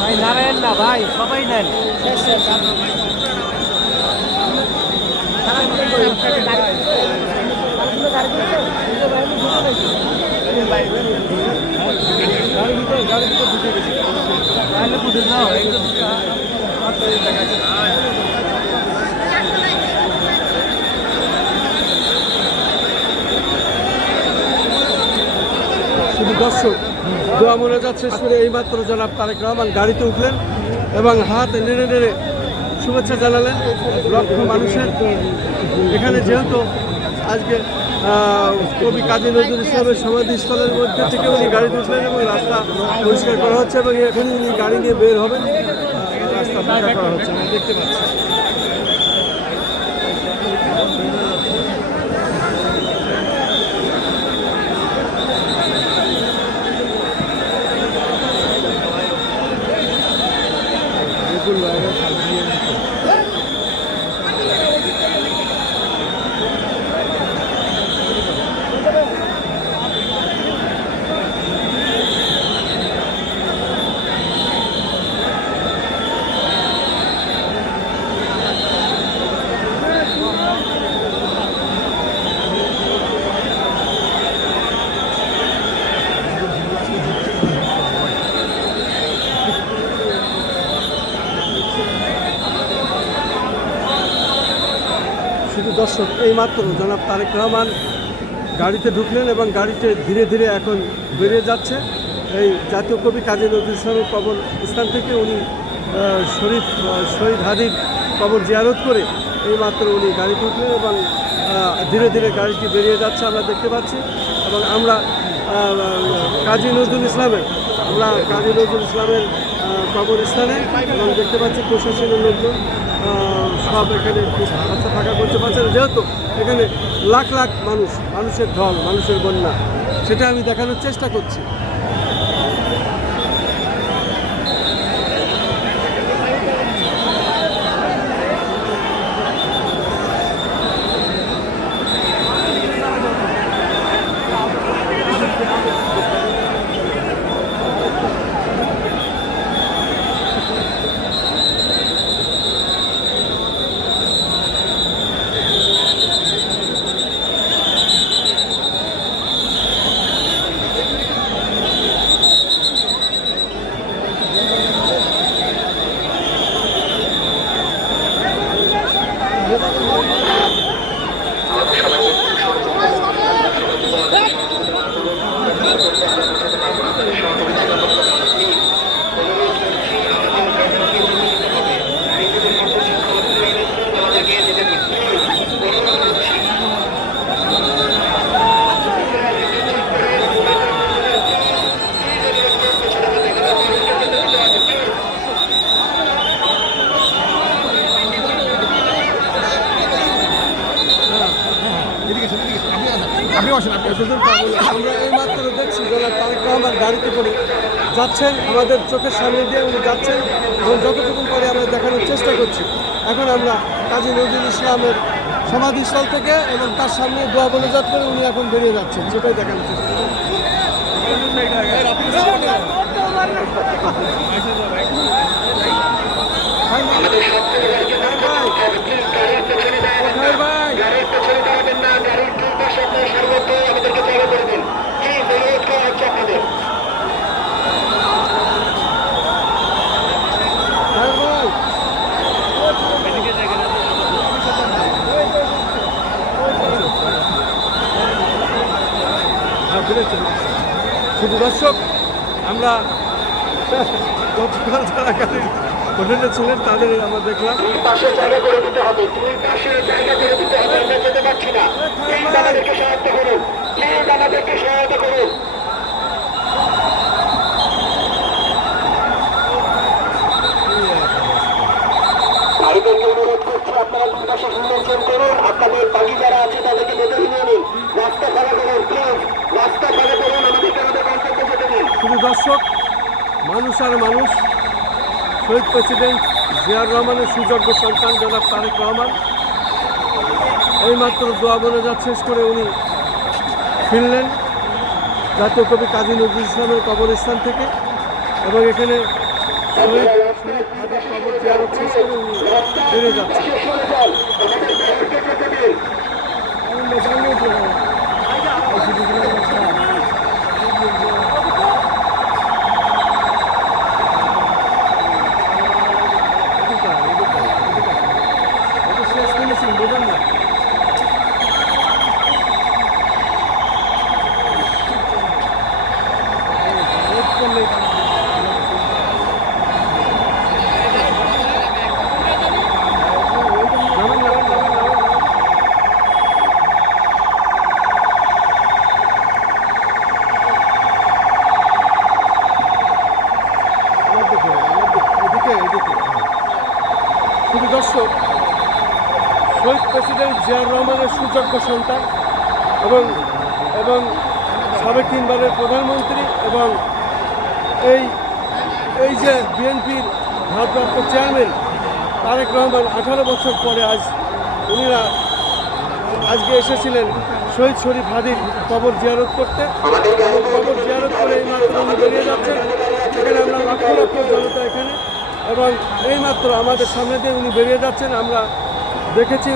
ভাই নারায়ণ না ভাই, সবাই নেন। শুধু দর্শক দোয়া মোনাজাত শেষ করে এইমাত্র জনাব তারেক রহমান গাড়িতে উঠলেন এবং হাত নেড়ে নেড়ে শুভেচ্ছা জানালেন লক্ষ মানুষের। এখানে যেহেতু আজকে কবি কাজী নজরুল ইসলামের সমাধিস্থলের মধ্যে থেকে উনি গাড়িতে উঠলেন এবং রাস্তা পরিষ্কার করা হচ্ছে এবং এখানে উনি গাড়ি নিয়ে বের হবেন, রাস্তা ফাঁকা করা হচ্ছে আমি দেখতে পাচ্ছি। শুধু দর্শক এইমাত্র জনাব তারেক রহমান গাড়িতে ঢুকলেন এবং গাড়িতে ধীরে ধীরে এখন বেরিয়ে যাচ্ছে। এই জাতীয় কবি কাজী নজরুল ইসলামের কবর স্থান থেকে উনি শহীদ হাদির কবর জিয়ারত করে এইমাত্র উনি গাড়িতে উঠলেন এবং ধীরে ধীরে গাড়িটি বেরিয়ে যাচ্ছে আমরা দেখতে পাচ্ছি। এবং আমরা কাজী নজরুল ইসলামের কবরস্থানে এবং দেখতে পাচ্ছি প্রশাসনের লোকজন সব এখানে রাস্তা ফাঁকা করতে পারছে না, যেহেতু এখানে লাখ লাখ মানুষের ঢল, মানুষের বন্যা, সেটা আমি দেখানোর চেষ্টা করছি। আমরা এইমাত্র দেখছি জনাব তারেক রহমান গাড়িতে করে যাচ্ছেন, আমাদের চোখের সামনে দিয়ে উনি যাচ্ছেন এবং যতটুকু করে আমরা দেখানোর চেষ্টা করছি। এখন আমরা কাজী নজরুল ইসলামের সমাধিস্থল থেকে এবং তার সামনে দোয়া মোনাজাত করে উনি এখন বেরিয়ে যাচ্ছেন, সেটাই দেখানোর চেষ্টা করছি। শুধু দর্শক, আমরা গতকাল যারা গাড়ির হোটেলে ছিলেন তাদের আমরা দেখলাম পাশে জায়গা করে দিতে হবে, দুই পাশে জায়গা করে দিতে হবে। আমরা যেতে পারছি না, প্লিজ আমাদেরকে সহায়তা করুন, প্লিজ আমাদেরকে সহায়তা করুন। ভাইদেরকে অনুরোধ করছি, আপনারা দুই পাশে নির্বাচন করুন, আপনাদের বাকি যারা আছে তাদেরকে ভেতরে নিয়ে নিন, রাস্তা ফাঁকা করুন, প্লিজ রাস্তা ফাঁকা করুন, আমাদেরকে আমাদের গন্তব্যে যেতে দিন। শুধু দর্শক, মানুষ আর মানুষ। শহীদ প্রেসিডেন্ট জিয়াউর রহমানের সুযোগ্য সন্তান জনাব তারেক রহমান এইমাত্র দোয়া মোনাজাত শেষ করে উনি ফিরলেন জাতীয় কবি কাজী নজরুল ইসলামের কবরস্থান থেকে, এবং এখানে শহীদ হাদির কবর জিয়ারত শেষ করে উনি বেরিয়ে যাচ্ছেন। বোঝেন না, শুধু দর্শক, শহীদ প্রেসিডেন্ট জিয়াউর রহমানের সুযোগ্য সন্তান এবং এবং সাবেক 3 বারের প্রধানমন্ত্রী এবং এই যে বিএনপির ভারপ্রাপ্ত চেয়ারম্যান তারেক রহমান 18 বছর পরে উনিরা আজকে এসেছিলেন শহীদ শরীফ হাদির কবর জিয়ারত করতে। কবর জিয়ারত করে এই মাত্র উনি বেরিয়ে যাচ্ছেন। সেখানে আমরা লক্ষ লক্ষ জনতা এখানে, এবং এইমাত্র আমাদের সামনে দিয়ে উনি বেরিয়ে যাচ্ছেন। আমরা দেখেছি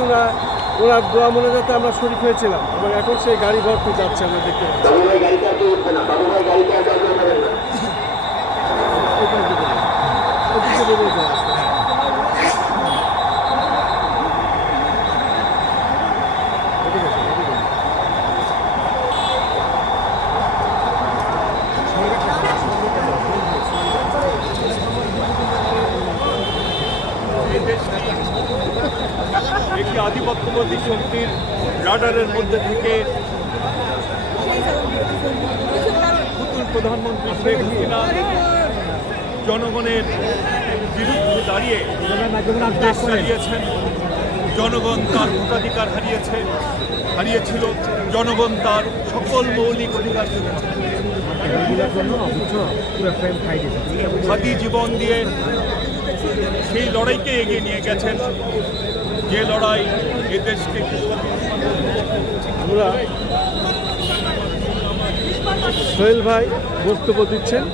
ওনার দোয়া মোনাজাতে আমরা শরীক হয়েছিলাম, এবং এখন সেই গাড়ি ভর্তি যাচ্ছে আমরা দেখতে পাচ্ছি। একটি আধিপত্যবাদী শক্তির রাডারের মধ্যে থেকে নতুন প্রধানমন্ত্রী শেখ হাসিনা জনগণের বিরুদ্ধে দাঁড়িয়ে দেশ চালিয়েছেন। জনগণ তার ভোটাধিকার হারিয়েছিল, জনগণ তার সকল মৌলিক অধিকার হাতি জীবন দিয়ে সেই লড়াইকে এগিয়ে নিয়ে গেছেন, যে লড়াই এ দেশকে আমরা সোহেল ভাই বক্তব্য দিচ্ছেন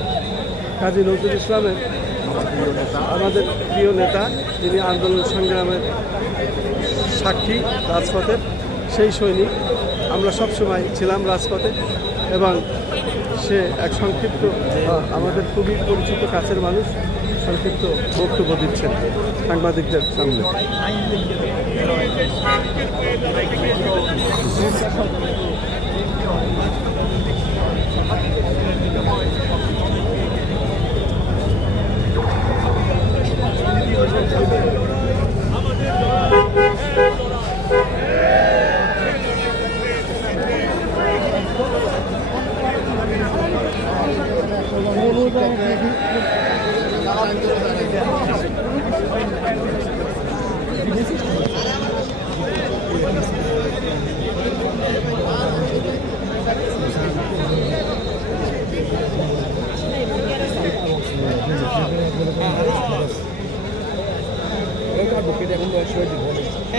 কাজী নজরুল ইসলামের, আমাদের প্রিয় নেতা, যিনি আন্দোলন সংগ্রামের সাক্ষী রাজপথের, সেই সৈনিক। আমরা সবসময় ছিলাম রাজপথে, এবং সে এক সংক্ষিপ্ত আমাদের খুবই পরিচিত কাছের মানুষ সংক্ষিপ্ত বক্তব্য দিচ্ছেন সাংবাদিকদের সামনে।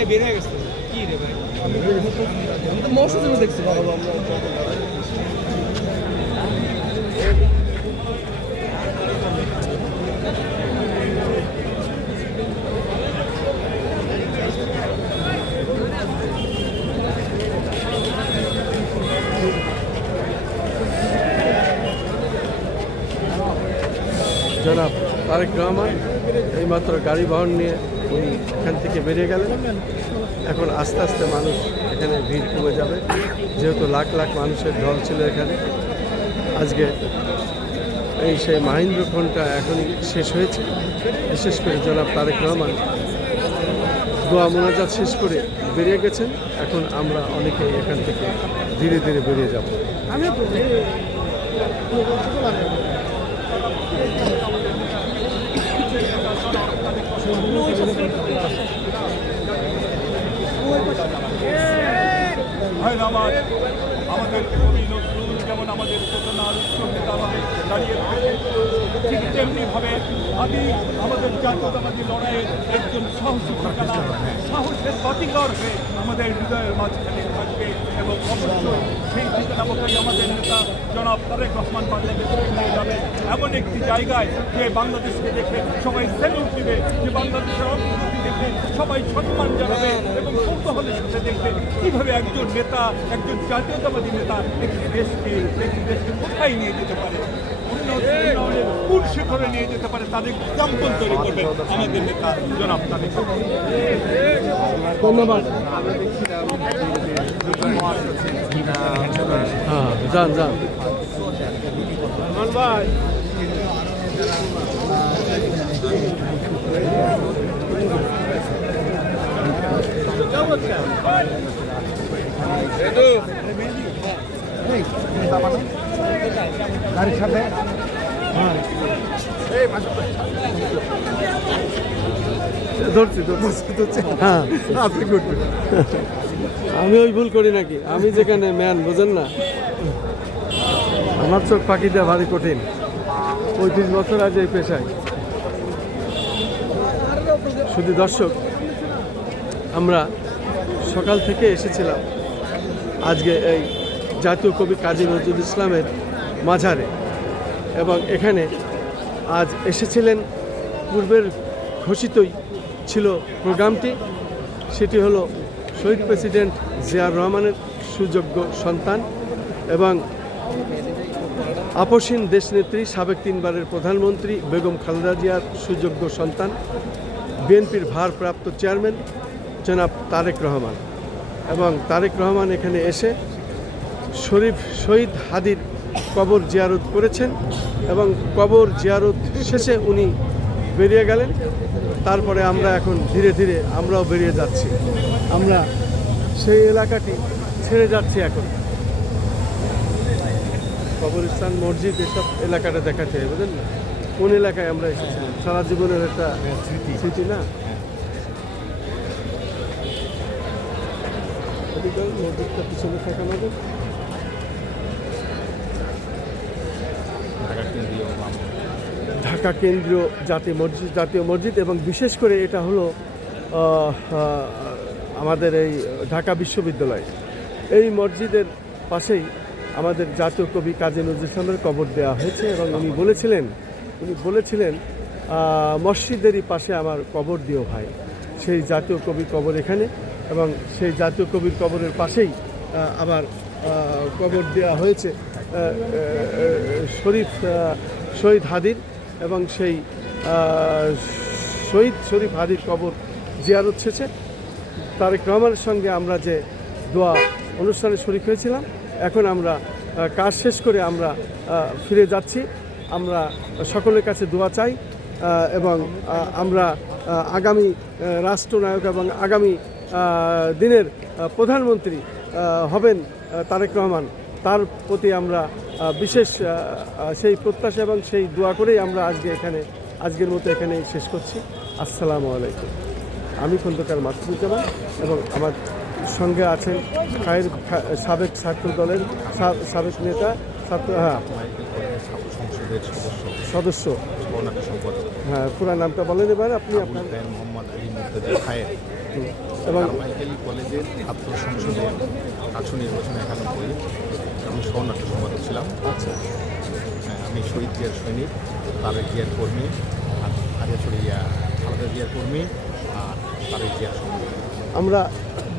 বের হয়ে গেছে কি রে ভাই, আমি তো মৌসুমে দেখছি জনাব তারেক রহমান এইমাত্র গাড়ি বহন নিয়ে উনি এখান থেকে বেরিয়ে গেলেন। এখন আস্তে আস্তে মানুষ এখানে ভিড় কমে যাবে, যেহেতু লাখ লাখ মানুষের ঢল ছিল এখানে। আজকে এই সেই মাহেন্দ্রক্ষণটা এখনই শেষ হয়েছে। বিশেষ করে জনাব তারেক রহমান দোয়া মোনাজাত শেষ করে বেরিয়ে গেছেন। এখন আমরা অনেকেই এখান থেকে ধীরে ধীরে বেরিয়ে যাব। আমার আমাদের কবি নজরুল যেমন আমাদের চেতনার উৎসবতা দাঁড়িয়ে ঠিক তেমনিভাবে আমাদের জাতীয়তাবাদী লড়াইয়ের একজন সাহসী ঠিকানা, সাহসের বাতিঘর হয়ে আমাদের হৃদয়ের মাঝখানে থাকবে এবং অবশ্যই সেই ঠিকানামতোই আমাদের নেতা জনাব তারেক রহমান বাংলাদেশকে নিয়ে যাবে এমন একটি জায়গায় যে বাংলাদেশকে দেখে সবাই স্যালুট দিবে, যে বাংলাদেশের অগ্রগতি দেখে সবাই সম্মান জানাবে এবং কৌতূহলের সাথে দেখবে কীভাবে একজন নেতা, একজন জাতীয়তাবাদী নেতা একটি দেশকে কোথায় নিয়ে যেতে পারে, উন্নয়নের কোন শিখরে নিয়ে যেতে পারে, তাদের এক্সাম্পল তৈরি করবেন আমাদের নেতা জনাব তারেক। ধন্যবাদ। হ্যাঁ, যান যান। গাড়ির সাথে ধরছি। হ্যাঁ, আপনি করবেন। আমি ওই ভুল করি নাকি? আমি যেখানে ম্যান, বোঝেন না, আমার চোখ ফাঁকি দেওয়া ভারী কঠিন। 35 বছর আজ এই পেশায়। শুধু দর্শক, আমরা সকাল থেকে এসেছিলাম আজকে এই জাতীয় কবি কাজী নজরুল ইসলামের মাঝারে, এবং এখানে আজ এসেছিলেন পূর্বের ঘোষিতই ছিল প্রোগ্রামটি। সেটি হলো শহীদ প্রেসিডেন্ট জিয়াউর রহমানের সুযোগ্য সন্তান এবং আপসীন দেশনেত্রী সাবেক 3 বারের প্রধানমন্ত্রী বেগম খালেদা জিয়ার সুযোগ্য সন্তান বিএনপির ভারপ্রাপ্ত চেয়ারম্যান জনাব তারেক রহমান। এবং তারেক রহমান এখানে এসে শহীদ হাদির কবর জিয়ারত করেছেন এবং কবর জিয়ারত শেষে উনি বেরিয়ে গেলেন। তারপরে আমরা এখন ধীরে ধীরে আমরাও বেরিয়ে যাচ্ছি। আমরা সেই এলাকাটি ছেড়ে যাচ্ছি এখন। কবরস্থান, মসজিদ, এসব এলাকাটা দেখাতে হবে, বুঝলেন না? কোন এলাকায় আমরা এসেছিলাম, সারা জীবনের একটা স্মৃতি না? মসজিদটা পিছনে থাকা হবে। ঢাকা কেন্দ্রীয় জাতীয় মসজিদ এবং বিশেষ করে এটা হলো আমাদের এই ঢাকা বিশ্ববিদ্যালয়। এই মসজিদের পাশেই আমাদের জাতীয় কবি কাজী নজরুল ইসলামের কবর দেওয়া হয়েছে এবং উনি বলেছিলেন মসজিদেরই পাশে আমার কবর দিও ভাই। সেই জাতীয় কবি কবর এখানে, এবং সেই জাতীয় কবির কবরের পাশেই আবার কবর দেওয়া হয়েছে শহীদ হাদির, এবং সেই শরীফ হাদির কবর জিয়ারত শেষে তারেক রহমানের সঙ্গে আমরা যে দোয়া অনুষ্ঠানে শরীক হয়েছিলাম, এখন আমরা কাজ শেষ করে আমরা ফিরে যাচ্ছি। আমরা সকলের কাছে দোয়া চাই এবং আমরা আগামী রাষ্ট্রনায়ক এবং আগামী দিনের প্রধানমন্ত্রী হবেন তারেক রহমান, তার প্রতি আমরা বিশেষ সেই প্রত্যাশা এবং সেই দোয়া করেই আমরা আজকের মতো এখানেই শেষ করছি। আসসালামু আলাইকুম। আমি খন্দকার মাসুদুজ্জামান এবং আমার সঙ্গে আছেন সাবেক ছাত্র দলের সাবেক নেতা, সদস্য। হ্যাঁ, পুরা নামটা বলেন এবার আপনি। আপনার এবং কলেজের ছাত্র সংসদে আসন নির্বাচনে 91 আমি সহনাট্য সম্পাদক ছিলাম। আচ্ছা, আমি শহীদ জিয়ার সৈনিক, তারেক জিয়ার কর্মী, আর খালেদা জিয়ার কর্মী, আর তারেক জিয়ার সৈনিক। আমরা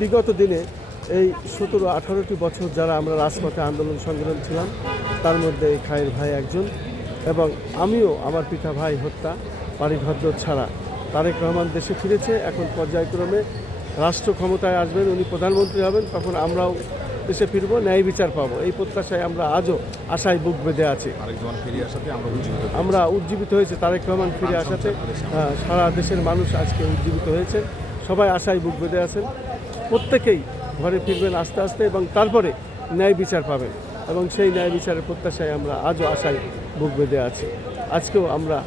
বিগত দিনে এই 17-18টি বছর যারা আমরা রাজপথে আন্দোলন সংগ্রাম ছিলাম, তার মধ্যে এই খায়ের ভাই একজন, এবং আমিও আমার পিতা ভাই হত্যা বাড়িঘর ছাড়া। তারেক রহমান দেশে ফিরেছে, এখন পর্যায়ক্রমে রাষ্ট্র ক্ষমতায় আসবেন, উনি প্রধানমন্ত্রী হবেন, তখন আমরাও দেশে ফিরবো, ন্যায় বিচার পাবো, এই প্রত্যাশায় আমরা আজও আশায় বুক বেঁধে আছি। তারেক রহমান ফিরে আসাতে আমরা উজ্জীবিত হয়েছে, তারেক রহমান ফিরে আসাতে সারা দেশের মানুষ আজকে উজ্জীবিত হয়েছে, সবাই আশায় বুক বেঁধে আছেন। প্রত্যেকেই ঘরে ফিরবেন আস্তে আস্তে এবং তারপরে ন্যায় বিচার পাবেন, এবং সেই ন্যায় বিচারের প্রত্যাশায় আমরা আজও আশায় বুক বেঁধে আছি। আজকেও আমরা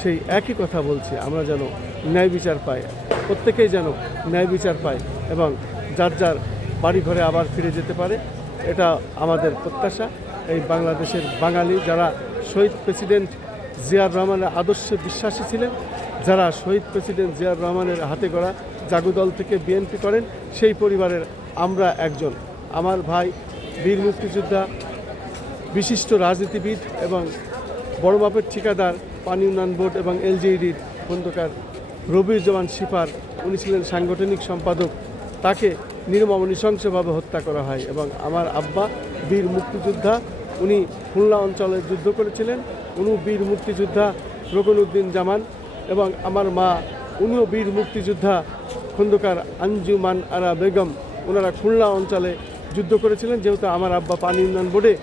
সেই একই কথা বলছি, আমরা যেন ন্যায় বিচার পাই, প্রত্যেকেই যেন ন্যায় বিচার পায় এবং যার যার বাড়ি ঘরে আবার ফিরে যেতে পারে, এটা আমাদের প্রত্যাশা। এই বাংলাদেশের বাঙালি যারা শহীদ প্রেসিডেন্ট জিয়াউর রহমানের আদর্শে বিশ্বাসী ছিলেন, যারা শহীদ প্রেসিডেন্ট জিয়াউর রহমানের হাতে গড়া জাগদল থেকে বিএনপি করেন, সেই পরিবারের আমরা একজন। আমার ভাই বীর মুক্তিযোদ্ধা, বিশিষ্ট রাজনীতিবিদ এবং বড় মাপের ঠিকাদার, পানি উন্নয়ন বোর্ড এবং এলজিইডির খন্দকার রবিউজ্জামান শিপার, উনি ছিলেন সাংগঠনিক সম্পাদক, তাকে নির্মম নৃশংসভাবে হত্যা করা হয়। এবং আমার আব্বা বীর মুক্তিযোদ্ধা, উনি খুলনা অঞ্চলে যুদ্ধ করেছিলেন, উনি বীর মুক্তিযোদ্ধা রকনউদ্দিন জামান, এবং আমার মা উনিও বীর মুক্তিযোদ্ধা খন্দকার আঞ্জুমান আরা বেগম, ওনারা খুলনা অঞ্চলে যুদ্ধ করেছিলেন। যেহেতু আমার আব্বা পানি উন্নয়ন বোর্ডে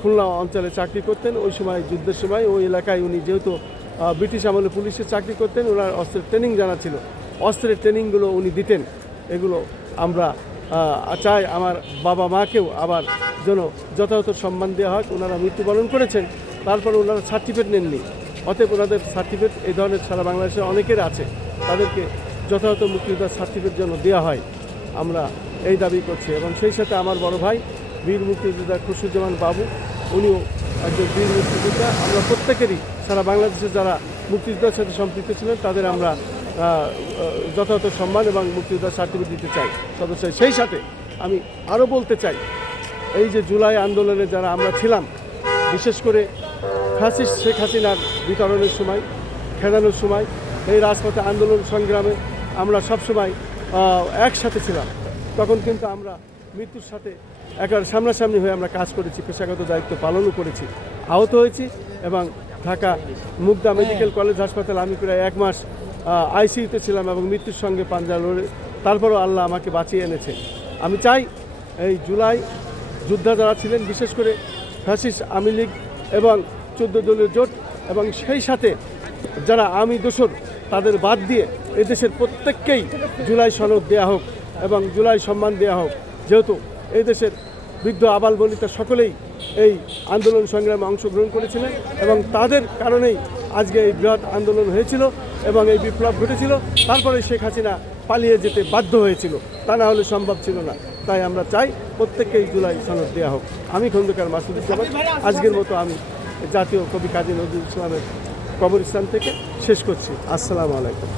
খুলনা অঞ্চলে চাকরি করতেন, ওই সময় যুদ্ধের সময় ওই এলাকায় উনি যেহেতু ব্রিটিশ আমলে পুলিশে চাকরি করতেন, ওনার অস্ত্রের ট্রেনিং জানা ছিল, অস্ত্রের ট্রেনিংগুলো উনি দিতেন। এগুলো আমরা চাই আমার বাবা মাকেও আবার যেন যথাযথ সম্মান দেওয়া হয়। ওনারা মৃত্যুবরণ করেছেন, তারপরে ওনারা সার্টিফিকেট নেননি, অতএব ওনাদের সার্টিফিকেট এই ধরনের সারা বাংলাদেশে অনেকের আছে, তাদেরকে যথাযথ মুক্তিযোদ্ধার সার্টিফিকেট যেন দেওয়া হয়, আমরা এই দাবি করছি। এবং সেই সাথে আমার বড় ভাই বীর মুক্তিযোদ্ধা খুরশুজ্জামান বাবু, উনিও একজন বীর মুক্তিযোদ্ধা। আমরা প্রত্যেকেরই সারা বাংলাদেশে যারা মুক্তিযোদ্ধার সাথে সম্পৃক্ত ছিলেন তাদের আমরা যথাযথ সম্মান এবং মুক্তিযোদ্ধার সার্টিফিকেট দিতে চাই সদস্য। সেই সাথে আমি আরও বলতে চাই, এই যে জুলাই আন্দোলনে যারা আমরা ছিলাম, বিশেষ করে ফ্যাসিস্ট শেখ হাসিনার বিতরণের সময়, খেদানোর সময়, এই রাজপথে আন্দোলন সংগ্রামে আমরা সবসময় একসাথে ছিলাম। তখন কিন্তু আমরা মৃত্যুর সাথে একেবারে সামনাসামনি হয়ে আমরা কাজ করেছি, পেশাগত দায়িত্ব পালনও করেছি, আহত হয়েছি। এবং ঢাকা মুগদা মেডিকেল কলেজ হাসপাতাল আমি প্রায় 1 মাস আইসিইউতে ছিলাম এবং মৃত্যুর সঙ্গে পাঞ্জা লড়ে তারপরও আল্লাহ আমাকে বাঁচিয়ে এনেছে। আমি চাই এই জুলাই যোদ্ধা যারা ছিলেন, বিশেষ করে ফ্যাসিস্ট আওয়ামী লীগ এবং 14 দলীয় জোট, এবং সেই সাথে যারা আমি দোসর, তাদের বাদ দিয়ে এদেশের প্রত্যেককেই জুলাই সনদ দেওয়া হোক এবং জুলাই সম্মান দেওয়া হোক। যেহেতু এই দেশের বৃদ্ধ আবাল বনিতা সকলেই এই আন্দোলন সংগ্রামে অংশগ্রহণ করেছিলেন এবং তাদের কারণেই আজকে এই বৃহৎ আন্দোলন হয়েছিল এবং এই বিপ্লব ঘটেছিল। তারপরে শেখ হাসিনা পালিয়ে যেতে বাধ্য হয়েছিল, তা না হলে সম্ভব ছিল না। তাই আমরা চাই প্রত্যেককেই জুলাই সনদ দেওয়া হোক। আমি খন্দকার মাসুদুজ্জামান আজকের মতো আমি জাতীয় কবি কাজী নজরুল ইসলামের কবরস্থান থেকে শেষ করছি। আসসালামু আলাইকুম।